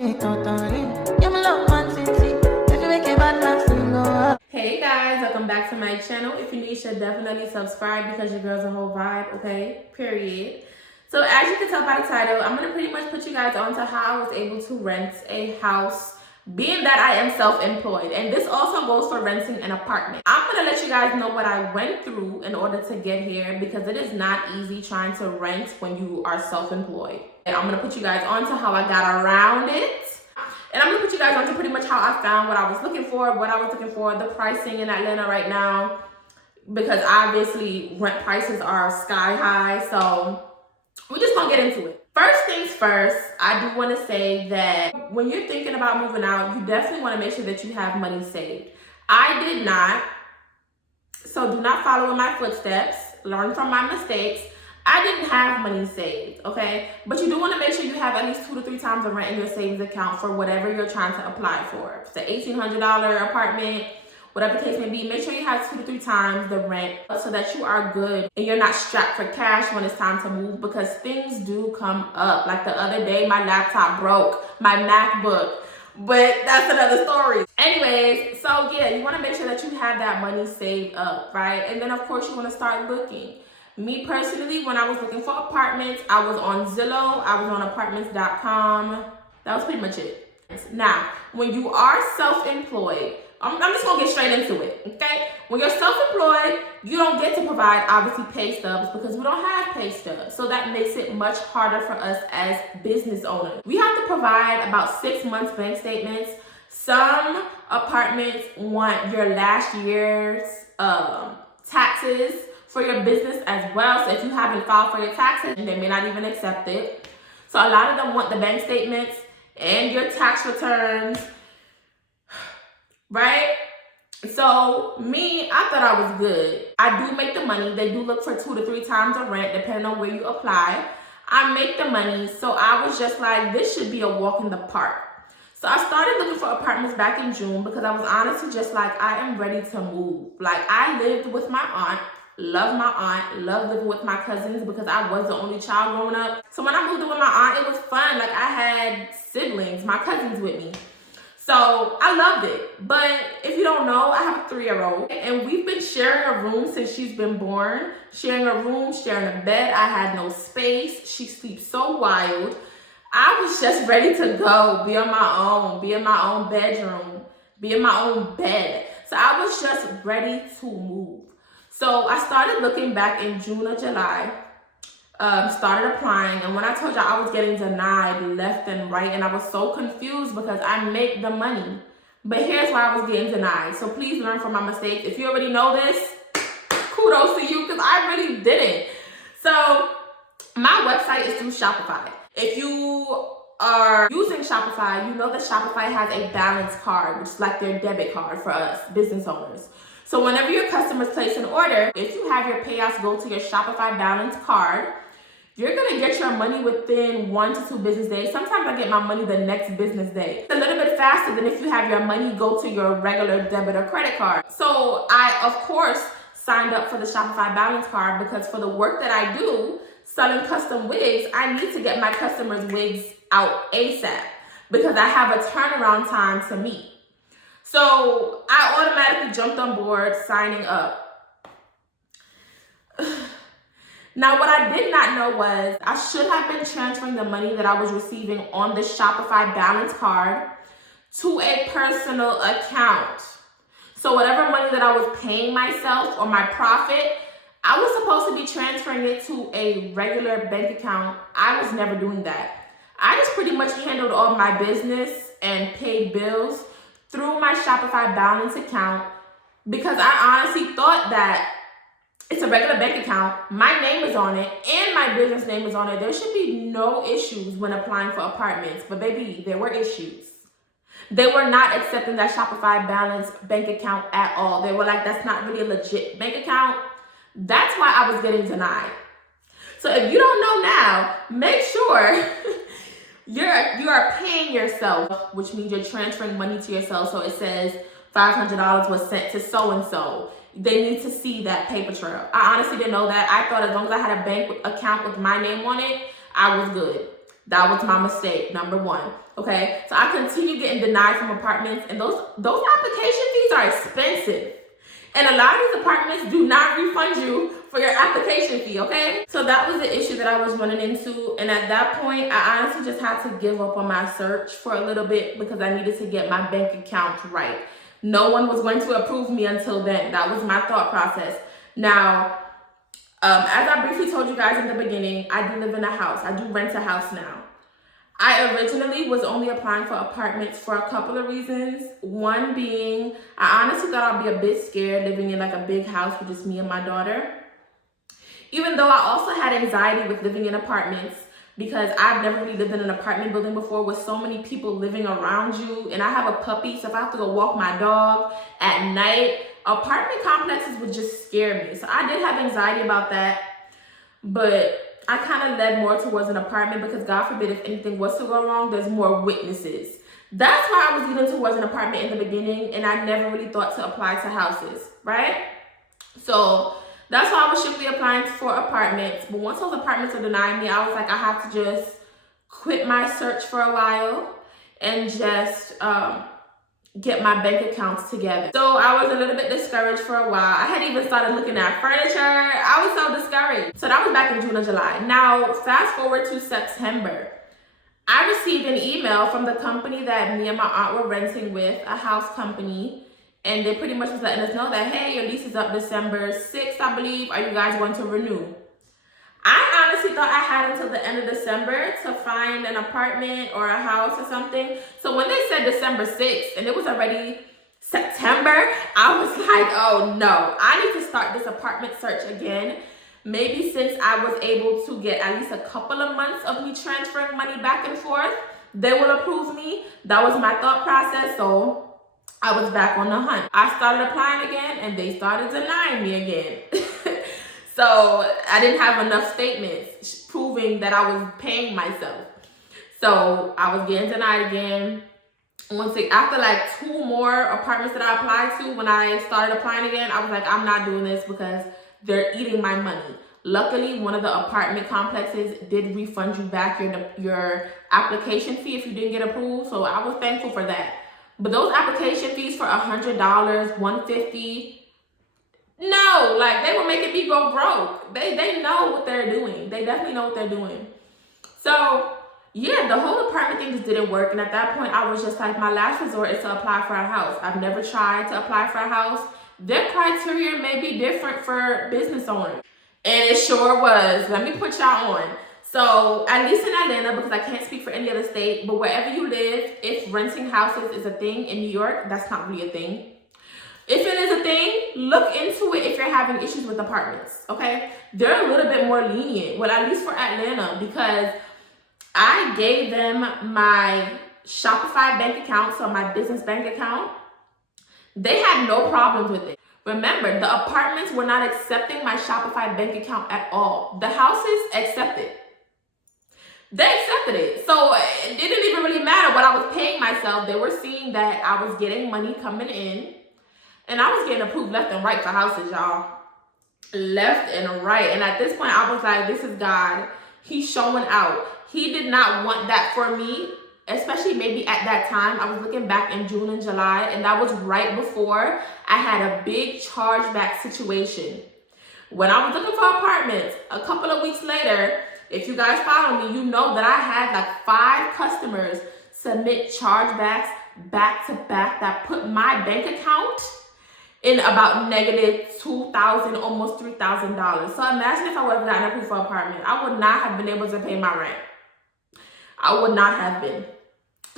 Hey guys, welcome back to my channel. If you're new, you should definitely subscribe because your girl's a whole vibe, okay? Period. So as you can tell by the title, I'm gonna pretty much put you guys on to how I was able to rent a house, being that I am self-employed. And this also goes for renting an apartment. I'm gonna let you guys know what I went through in order to get here because it is not easy trying to rent when you are self-employed. And I'm gonna put you guys on to how I got around it. And I'm gonna put you guys on to pretty much how I found what I was looking for, the pricing in Atlanta right now, because obviously rent prices are sky high. So we're just gonna get into it. First things first, I do wanna say that when you're thinking about moving out, you definitely wanna make sure that you have money saved. I did not, so do not follow in my footsteps, learn from my mistakes. I didn't have money saved, okay? But you do want to make sure you have at least 2 to 3 times the rent in your savings account for whatever you're trying to apply for. If it's an $1,800 apartment, whatever the case may be, make sure you have 2 to 3 times the rent so that you are good and you're not strapped for cash when it's time to move, because things do come up. Like the other day, my laptop broke, my MacBook, but that's another story. Anyways, so yeah, you want to make sure that you have that money saved up, right? And then of course you want to start looking. Me personally, when I was looking for apartments, I was on Zillow, I was on apartments.com. That was pretty much it. Now, when you are self-employed, I'm just gonna get straight into it, okay? When you're self-employed, you don't get to provide, obviously, pay stubs because we don't have pay stubs. So that makes it much harder for us as business owners. We have to provide about 6 months bank statements. Some apartments want your last year's taxes for your business as well. So if you haven't filed for your taxes, they may not even accept it. So a lot of them want the bank statements and your tax returns, right? So me, I thought I was good. I do make the money. They do look for 2 to 3 times the rent, depending on where you apply. I make the money. So I was just like, this should be a walk in the park. So I started looking for apartments back in June because I was honestly just like, I am ready to move. Like, I lived with my aunt. Love my aunt, love living with my cousins because I was the only child growing up. So when I moved in with my aunt, it was fun. Like, I had siblings, my cousins with me. So I loved it. But if you don't know, I have a 3-year-old and we've been sharing a room since she's been born. Sharing a room, sharing a bed. I had no space. She sleeps so wild. I was just ready to go, be on my own, be in my own bedroom, be in my own bed. So I was just ready to move. So I started looking back in June or July, started applying. And when I told y'all I was getting denied left and right, and I was so confused because I make the money. But here's why I was getting denied. So please learn from my mistakes. If you already know this, kudos to you because I really didn't. So my website is through Shopify. If you are using Shopify, you know that Shopify has a balance card, which is like their debit card for us business owners. So whenever your customers place an order, if you have your payouts go to your Shopify balance card, you're gonna get your money within 1 to 2 business days. Sometimes I get my money the next business day. It's a little bit faster than if you have your money go to your regular debit or credit card. So I, of course, signed up for the Shopify balance card because for the work that I do, selling custom wigs, I need to get my customers' wigs out ASAP because I have a turnaround time to meet. So I automatically jumped on board signing up. Now, what I did not know was I should have been transferring the money that I was receiving on the Shopify balance card to a personal account. So whatever money that I was paying myself or my profit, I was supposed to be transferring it to a regular bank account. I was never doing that. I just pretty much handled all my business and paid bills through my Shopify balance account because I honestly thought that it's a regular bank account. My name is on it and my business name is on it. There should be no issues when applying for apartments, but baby, there were issues. They were not accepting that Shopify balance bank account at all. They were like, that's not really a legit bank account. That's why I was getting denied. So if you don't know now, make sure you are paying yourself, which means you're transferring money to yourself. So it says $500 was sent to so-and-so. They need to see that paper trail. I honestly didn't know that. I thought as long as I had a bank account with my name on it, I was good. That was my mistake, number one. Okay, so I continue getting denied from apartments, and those application fees are expensive. And a lot of these apartments do not refund you for your application fee, okay? So that was the issue that I was running into. And at that point, I honestly just had to give up on my search for a little bit because I needed to get my bank account right. No one was going to approve me until then. That was my thought process. Now, as I briefly told you guys in the beginning, I do live in a house. I do rent a house now. I originally was only applying for apartments for a couple of reasons. One being, I honestly thought I'd be a bit scared living in like a big house with just me and my daughter. Even though I also had anxiety with living in apartments because I've never really lived in an apartment building before with so many people living around you. And I have a puppy, so if I have to go walk my dog at night, apartment complexes would just scare me. So I did have anxiety about that, but I kind of led more towards an apartment because God forbid if anything was to go wrong, there's more witnesses. That's why I was leaning towards an apartment in the beginning, and I never really thought to apply to houses, right? So that's why I was strictly applying for apartments. But once those apartments were denying me, I was like, I have to just quit my search for a while and just get my bank accounts together. So I was a little bit discouraged for a while. I had even started looking at furniture. I was so discouraged. So that was back in June or July. Now, fast forward to September. I received an email from the company that me and my aunt were renting with, a house company. And they pretty much was letting us know that, hey, your lease is up December 6th, I believe. Are you guys going to renew? I honestly thought I had until the end of December to find an apartment or a house or something. So when they said December 6th and it was already September, I was like, oh no, I need to start this apartment search again. Maybe since I was able to get at least a couple of months of me transferring money back and forth, they will approve me. That was my thought process. So I was back on the hunt. I started applying again and they started denying me again. So I didn't have enough statements proving that I was paying myself. So I was getting denied again. After like 2 more apartments that I applied to, when I started applying again, I was like, I'm not doing this because they're eating my money. Luckily, one of the apartment complexes did refund you back your application fee if you didn't get approved. So I was thankful for that. But those application fees for $100, $150, no, like they were making me go broke. They know what they're doing. They definitely know what they're doing. So yeah, the whole apartment thing just didn't work. And at that point, I was just like, my last resort is to apply for a house. I've never tried to apply for a house. Their criteria may be different for business owners. And it sure was. Let me put y'all on. So at least in Atlanta, because I can't speak for any other state, but wherever you live, if renting houses is a thing in New York, that's not really a thing. If it is a thing, look into it if you're having issues with apartments, okay? They're a little bit more lenient, well, at least for Atlanta, because I gave them my Shopify bank account, so my business bank account. They had no problems with it. Remember, the apartments were not accepting my Shopify bank account at all. The houses accepted. They accepted it. So it didn't even really matter what I was paying myself. They were seeing that I was getting money coming in. And I was getting approved left and right for houses, y'all. Left and right. And at this point, I was like, this is God. He's showing out. He did not want that for me, especially maybe at that time. I was looking back in June and July, and that was right before I had a big chargeback situation. When I was looking for apartments, a couple of weeks later, if you guys follow me, you know that I had like 5 customers submit chargebacks back to back that put my bank account in about negative $2,000, almost $3,000. So imagine if I would have gotten approved for an apartment. I would not have been able to pay my rent. I would not have been.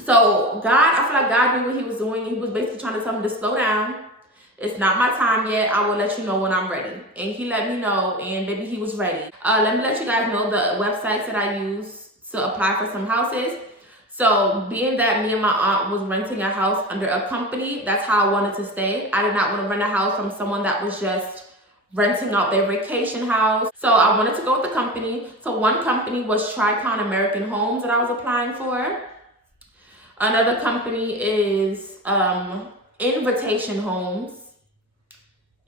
So God, I feel like God knew what he was doing. He was basically trying to tell me to slow down. It's not my time yet. I will let you know when I'm ready. And he let me know, and maybe he was ready. Let me let you guys know the websites that I use to apply for some houses. So being that me and my aunt was renting a house under a company, that's how I wanted to stay. I did not want to rent a house from someone that was just renting out their vacation house. So I wanted to go with the company. So one company was Tricon American Homes that I was applying for. Another company is Invitation Homes.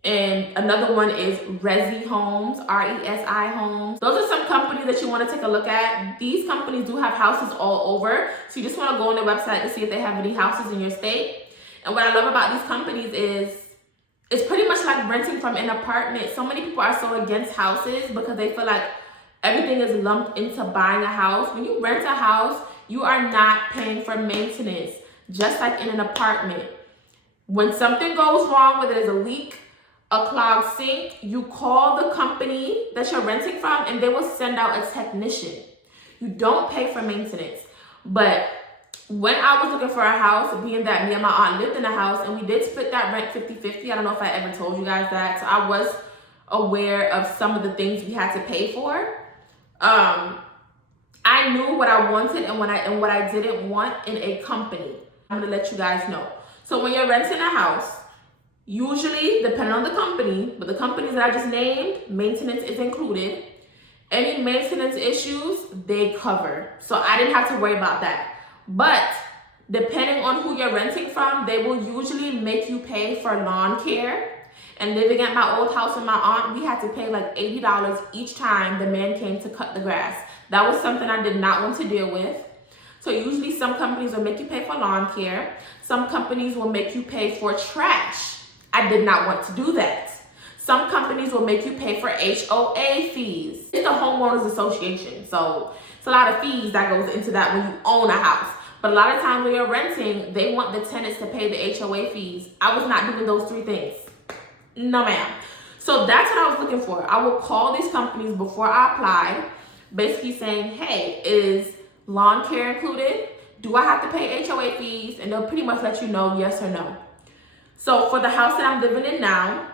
And another one is Resi Homes, R-E-S-I Homes. Those are some companies that you want to take a look at. These companies do have houses all over. So you just want to go on their website to see if they have any houses in your state. And what I love about these companies is it's pretty much like renting from an apartment. So many people are so against houses because they feel like everything is lumped into buying a house. When you rent a house, you are not paying for maintenance, just like in an apartment. When something goes wrong, whether there's a leak, a clogged sink, you call the company that you're renting from and they will send out a technician. You don't pay for maintenance. But when I was looking for a house, being that me and my aunt lived in a house and we did split that rent 50-50, I don't know if I ever told you guys that. So I was aware of some of the things we had to pay for. I knew what I wanted and what I didn't want in a company. I'm gonna let you guys know. So when you're renting a house, usually, depending on the company, but the companies that I just named, maintenance is included. Any maintenance issues, they cover. So I didn't have to worry about that. But depending on who you're renting from, they will usually make you pay for lawn care. And living at my old house with my aunt, we had to pay like $80 each time the man came to cut the grass. That was something I did not want to deal with. So usually some companies will make you pay for lawn care. Some companies will make you pay for trash. I did not want to do that. Some companies will make you pay for HOA fees. It's the homeowners association. So it's a lot of fees that goes into that when you own a house. But a lot of times when you're renting, they want the tenants to pay the HOA fees. I was not doing those three things. No, ma'am. So that's what I was looking for. I would call these companies before I applied, basically saying, hey, is lawn care included? Do I have to pay HOA fees? And they'll pretty much let you know yes or no. So for the house that I'm living in now,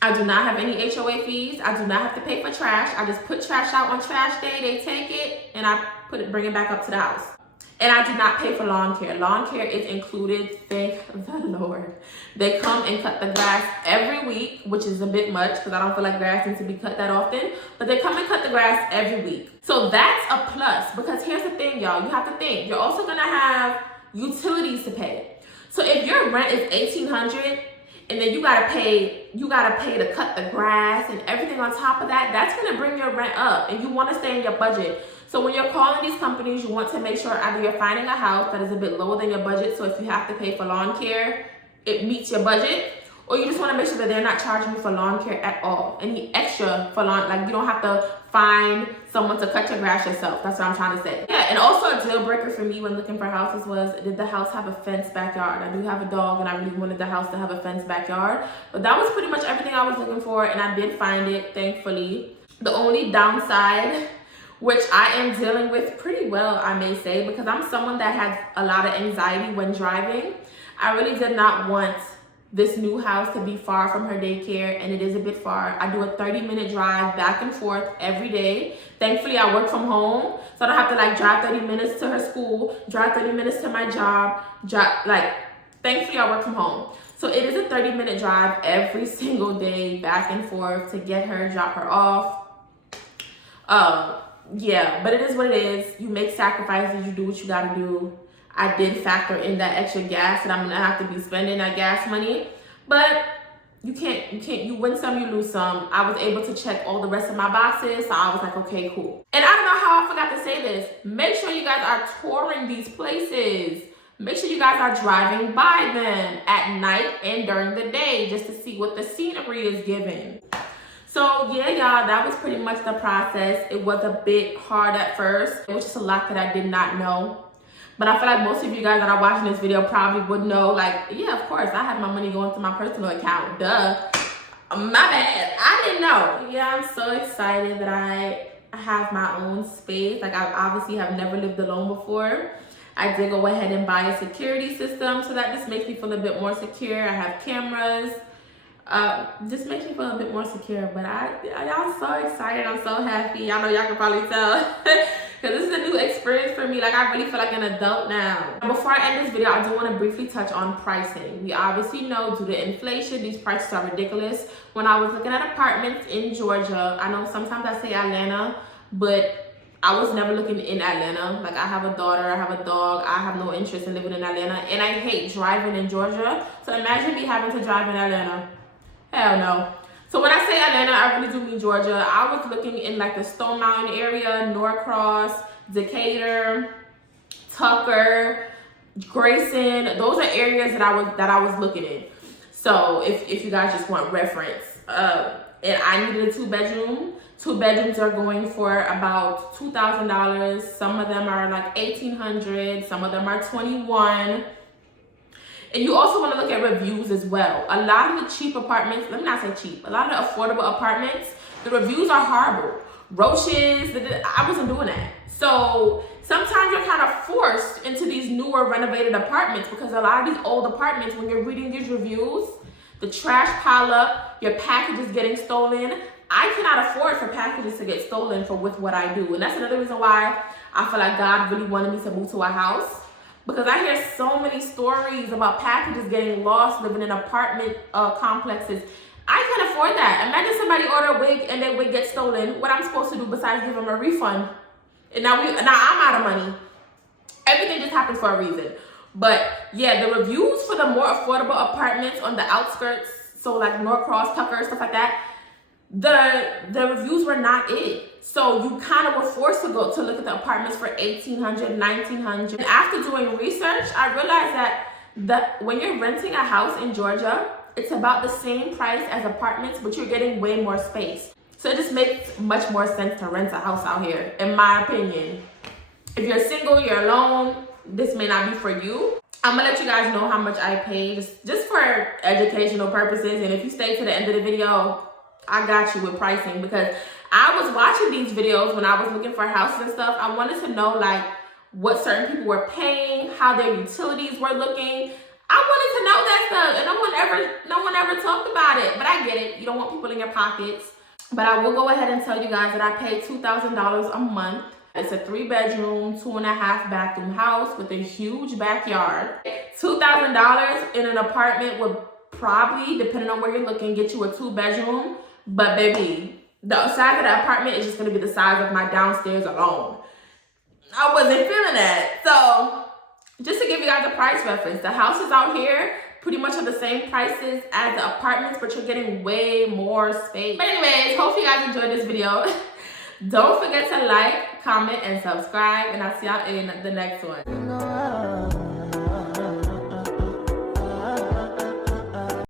I do not have any HOA fees. I do not have to pay for trash. I just put trash out on trash day. They take it and I bring it back up to the house. And I do not pay for lawn care. Lawn care is included, thank the Lord. They come and cut the grass every week, which is a bit much because I don't feel like grass needs to be cut that often. But they come and cut the grass every week. So that's a plus because here's the thing, y'all. You have to think. You're also going to have utilities to pay. So if your rent is $1,800 and then you gotta pay to cut the grass and everything on top of that, that's gonna bring your rent up and you wanna stay in your budget. So when you're calling these companies, you want to make sure either you're finding a house that is a bit lower than your budget, so if you have to pay for lawn care, it meets your budget, or you just wanna make sure that they're not charging you for lawn care at all. Any extra for lawn, like you don't have to find someone to cut your grass yourself. That's what I'm trying to say. Yeah, and also a deal breaker for me when looking for houses was, did the house have a fenced backyard? I do have a dog and I really wanted the house to have a fenced backyard. But that was pretty much everything I was looking for and I did find it, thankfully. The only downside, which I am dealing with pretty well, I may say, because I'm someone that has a lot of anxiety when driving. I really did not want this new house to be far from her daycare, and it is a bit far. I do a 30-minute drive back and forth every day. Thankfully, I work from home, so I don't have to like drive 30 minutes to her school, drive 30 minutes to my job, thankfully I work from home. So it is a 30-minute drive every single day back and forth to get her, drop her off. Yeah, but it is what it is. You make sacrifices, you do what you gotta do. I did factor in that extra gas that I'm gonna have to be spending, that gas money, but you win some, you lose some. I was able to check all the rest of my boxes, so I was like, okay, cool. And I don't know how I forgot to say this. Make sure you guys are touring these places. Make sure you guys are driving by them at night and during the day just to see what the scenery is giving. So yeah, y'all, that was pretty much the process. It was a bit hard at first. It was just a lot that I did not know. But I feel like most of you guys that are watching this video probably would know, like, yeah, of course, I had my money going to my personal account. Duh. My bad. I didn't know. Yeah, I'm so excited that I have my own space. Like, I obviously have never lived alone before. I did go ahead and buy a security system, so that just makes me feel a bit more secure. I have cameras. Just makes me feel a bit more secure. But y'all so excited. I'm so happy. I know y'all can probably tell. Because this is a new experience for me. Like, I really feel like an adult now. Before I end this video, I do want to briefly touch on pricing. We obviously know due to inflation, these prices are ridiculous. When I was looking at apartments in Georgia, I know sometimes I say Atlanta, but I was never looking in Atlanta. Like, I have a daughter, I have a dog, I have no interest in living in Atlanta, and I hate driving in Georgia. So imagine me having to drive in Atlanta. Hell no. So when I say Atlanta, I really do mean Georgia. I was looking in like the Stone Mountain area, Norcross, Decatur, Tucker, Grayson. Those are areas that I was looking in. So if you guys just want reference, and I needed a 2-bedroom. 2 bedrooms are going for about $2,000. Some of them are like $1,800. Some of them are $21,000. And you also want to look at reviews as well. A lot of the cheap apartments, let me not say cheap, a lot of the affordable apartments, the reviews are horrible. Roaches, I wasn't doing that. So sometimes you're kind of forced into these newer renovated apartments because a lot of these old apartments, when you're reading these reviews, the trash pile up, your package is getting stolen. I cannot afford for packages to get stolen with what I do. And that's another reason why I feel like God really wanted me to move to a house. Because I hear so many stories about packages getting lost, living in apartment complexes. I can't afford that. Imagine somebody order a wig and their wig gets stolen. What I'm supposed to do besides give them a refund? And now I'm out of money. Everything just happens for a reason. But yeah, the reviews for the more affordable apartments on the outskirts, so like Norcross, Tucker, stuff like that, the reviews were not it. So you kind of were forced to go to look at the apartments for $1,800, $1,900. And after doing research, I realized that when you're renting a house in Georgia, it's about the same price as apartments, but you're getting way more space. So it just makes much more sense to rent a house out here, in my opinion. If you're single, you're alone, this may not be for you. I'm gonna let you guys know how much I paid just for educational purposes. And if you stay to the end of the video, I got you with pricing, because I was watching these videos when I was looking for houses and stuff. I wanted to know like what certain people were paying, how their utilities were looking. I wanted to know that stuff, and no one ever talked about it. But I get it. You don't want people in your pockets. But I will go ahead and tell you guys that I paid $2,000 a month. It's a 3-bedroom, 2.5-bathroom house with a huge backyard. $2,000 in an apartment would probably, depending on where you're looking, get you a 2-bedroom. But baby, the size of the apartment is just gonna be the size of my downstairs alone. I wasn't feeling that. So just to give you guys a price reference, the houses out here pretty much are the same prices as the apartments, but you're getting way more space. But anyways, hope you guys enjoyed this video. Don't forget to like, comment, and subscribe, and I'll see y'all in the next one.